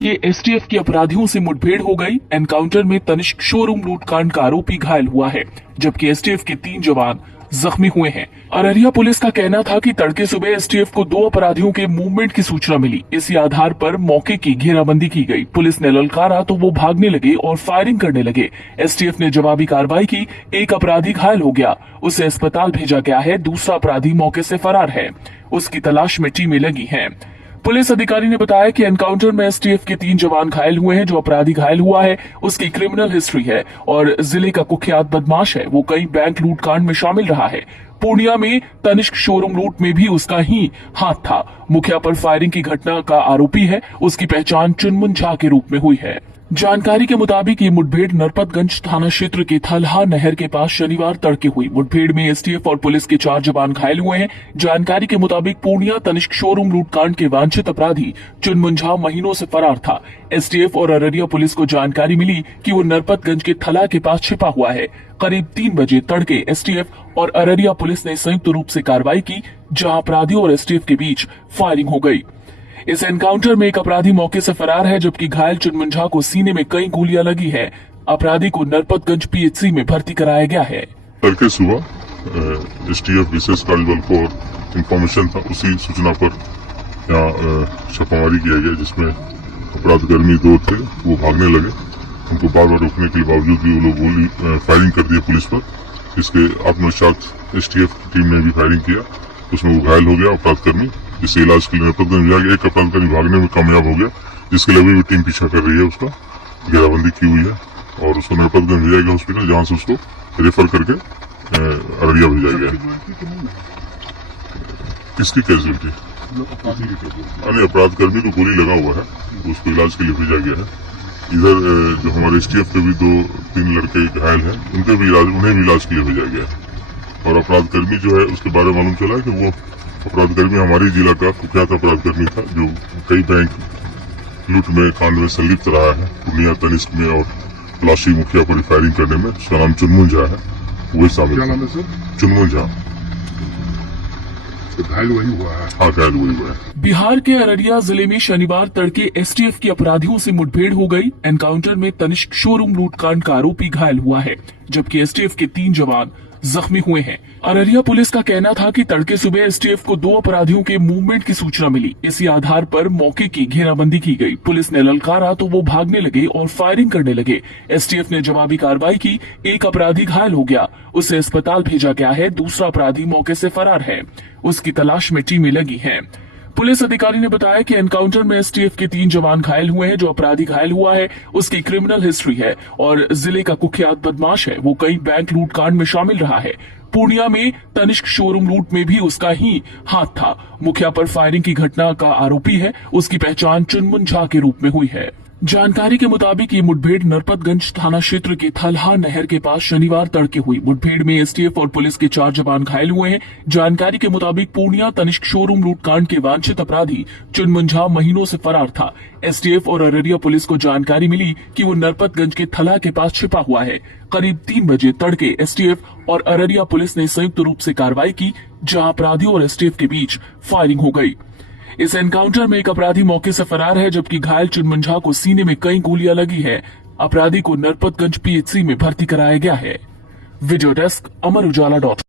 ये एसटीएफ की अपराधियों से मुठभेड़ हो गई। एनकाउंटर में तनिष्क शोरूम लूटकांड का आरोपी घायल हुआ है, जबकि एसटीएफ के 3 जवान जख्मी हुए हैं। अररिया पुलिस का कहना था कि तड़के सुबह एसटीएफ को 2 अपराधियों के मूवमेंट की सूचना मिली। इसी आधार पर मौके की घेराबंदी की गई। पुलिस ने ललकारा तो वो भागने लगे और फायरिंग करने लगे। एसटीएफ ने जवाबी कार्रवाई की। एक अपराधी घायल हो गया, उसे अस्पताल भेजा गया है। दूसरा अपराधी मौके से फरार है, उसकी तलाश में टीमें लगी हैं। पुलिस अधिकारी ने बताया कि एनकाउंटर में एसटीएफ के 3 जवान घायल हुए हैं। जो अपराधी घायल हुआ है उसकी क्रिमिनल हिस्ट्री है और जिले का कुख्यात बदमाश है। वो कई बैंक लूटकांड में शामिल रहा है। पूर्णिया में तनिष्क शोरूम लूट में भी उसका ही हाथ था। मुखिया पर फायरिंग की घटना का आरोपी है। उसकी पहचान चुनमुन झा के रूप में हुई है। जानकारी के मुताबिक ये मुठभेड़ नरपतगंज थाना क्षेत्र के थलहा नहर के पास शनिवार तड़के हुई। मुठभेड़ में एसटीएफ और पुलिस के 4 जवान घायल हुए हैं। जानकारी के मुताबिक पूर्णिया तनिष्क शोरूम लूटकांड के वांछित अपराधी चुनमुन झा महीनों से फरार था। एसटीएफ और अररिया पुलिस को जानकारी मिली कि वो नरपतगंज के थला के पास छिपा हुआ है। करीब 3 बजे तड़के एसटीएफ और अररिया पुलिस ने संयुक्त रूप से कार्रवाई की, जहां अपराधियों और एसटीएफ के बीच फायरिंग हो गई। इस एनकाउंटर में एक अपराधी मौके से फरार है, जबकि घायल चुनमुन झा को सीने में कई गोलियां लगी है। अपराधी को नरपतगंज पीएचसी में भर्ती कराया गया है। तड़के सुबह एसटीएफ विशेष कार्यबल को इंफॉर्मेशन था, उसी सूचना पर यहाँ छापामारी किया गया, जिसमें अपराधकर्मी 2 थे। वो भागने लगे। उनको बार बार रोकने के बावजूद भी वो लोग गोली फायरिंग कर दिए पुलिस पर। इसके आत्मसात एसटीएफ की टीम ने भी फायरिंग किया, उसमें वो घायल हो गया अपराधकर्मी, जिससे इलाज के लिए नरपतगंज जा गया। एक अपराधकर्मी भागने में कामयाब हो गया, जिसके लिए अभी भी टीम पीछा कर रही है। उसका घेराबंदी की हुई है और उसको नरपतगंज भेजा गया हॉस्पिटल, जहाँ से उसको रेफर करके अररिया भेजा गया है। किसकी कैजुअलिटी? अपराधकर्मी को गोली लगा हुआ है, उसको इलाज के लिए भेजा गया है। इधर जो हमारे एसटीएफ के भी 2-3 लड़के घायल हैं, उन्हें भी इलाज के लिए भेजा गया है। और अपराधकर्मी जो है उसके बारे में मालूम चला है कि वो अपराधकर्मी हमारे जिला का कुख्यात अपराधकर्मी था, जो कई बैंक लूट में कांड में संलिप्त रहा है। पूर्णिया तनिष्क में और तलाशी मुखिया पर फायरिंग करने में उसका नाम चुनमुन झा है, वही शामिल है। चुनमुन झा घायल वही हुआ है। हाँ, घायल वही हुआ है। बिहार के अररिया जिले में शनिवार तड़के एसटीएफ की अपराधियों से मुठभेड़ हो गई। एनकाउंटर में तनिष्क शोरूम लूटकांड का आरोपी घायल हुआ है, जबकि एसटीएफ के 3 जवान जख्मी हुए हैं। अररिया पुलिस का कहना था कि तड़के सुबह एसटीएफ को 2 अपराधियों के मूवमेंट की सूचना मिली। इसी आधार पर मौके की घेराबंदी की गई। पुलिस ने ललकारा तो वो भागने लगे और फायरिंग करने लगे। एसटीएफ ने जवाबी कार्रवाई की। एक अपराधी घायल हो गया, उसे अस्पताल भेजा गया है। दूसरा अपराधी मौके से फरार है, उसकी तलाश में टीमें लगी हैं। पुलिस अधिकारी ने बताया कि एनकाउंटर में एसटीएफ के 3 जवान घायल हुए हैं। जो अपराधी घायल हुआ है उसकी क्रिमिनल हिस्ट्री है और जिले का कुख्यात बदमाश है। वो कई बैंक लूटकांड में शामिल रहा है। पूर्णिया में तनिष्क शोरूम लूट में भी उसका ही हाथ था। मुखिया पर फायरिंग की घटना का आरोपी है। उसकी पहचान चुनमुन झा के रूप में हुई है। जानकारी के मुताबिक ये मुठभेड़ नरपतगंज थाना क्षेत्र के थलहा नहर के पास शनिवार तड़के हुई। मुठभेड़ में एसटीएफ और पुलिस के 4 जवान घायल हुए हैं। जानकारी के मुताबिक पूर्णिया तनिष्क शोरूम लूटकांड के वांछित अपराधी चुनमुन झा महीनों से फरार था। एसटीएफ और अररिया पुलिस को जानकारी मिली कि वो नरपतगंज के थला के पास छिपा हुआ है। करीब 3 बजे तड़के एसटीएफ और अररिया पुलिस ने संयुक्त रूप से कार्रवाई की, जहां अपराधियों और एसटीएफ के बीच फायरिंग हो गई। इस एनकाउंटर में एक अपराधी मौके से फरार है, जबकि घायल चुनमुन झा को सीने में कई गोलियां लगी है। अपराधी को नरपतगंज पीएचसी में भर्ती कराया गया है। Video desk Amar Ujala